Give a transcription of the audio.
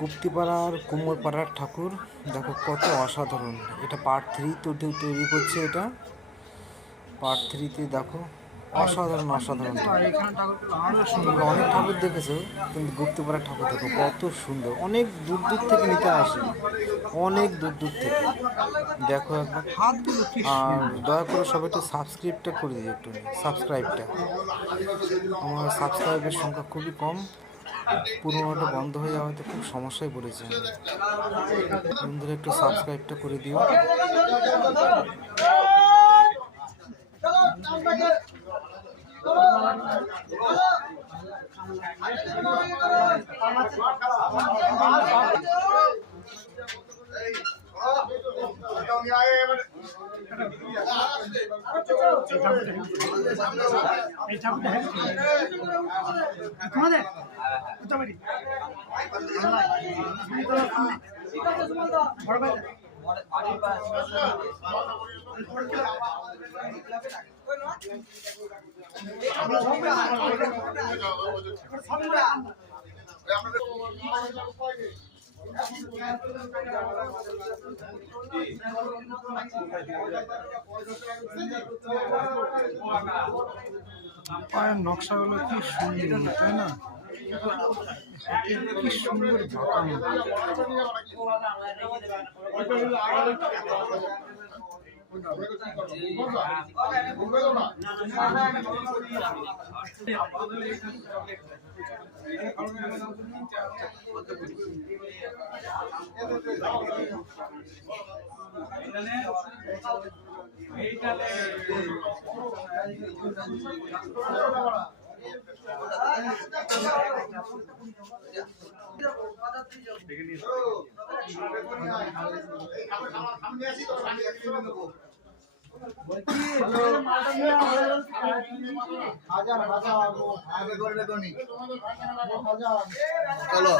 গুপ্তিপাড়ার কুমোরপাড়ার ঠাকুর দেখো কত অসাধারণ। এটা পার্ট 3 তো তৈরি করছে, এটা পার্ট 3-তে দেখো অসাধারণ অসাধারণ ঠাকুর। অনেক ঠাকুর দেখেছো, কিন্তু গুপ্তিপাড়ার ঠাকুর দেখো কত সুন্দর। অনেক দূর দূর থেকে নিতে আসে, অনেক দূর দূর থেকে। দেখো একবার। আর দয়া করে সবাই একটু সাবস্ক্রাইবটা করে দিও, একটু সাবস্ক্রাইবটা। আমার সাবস্ক্রাইবের সংখ্যা খুবই কম, পুরোনোটা বন্ধ হয়ে যাওয়াতে খুব সমস্যায় পড়েছে। বন্ধুরা একটু সাবস্ক্রাইবটা করে দিও। পায়ের নকশাগুলো কি সুন্দর, তাই না? কি সুন্দর বাঁকানো। চলো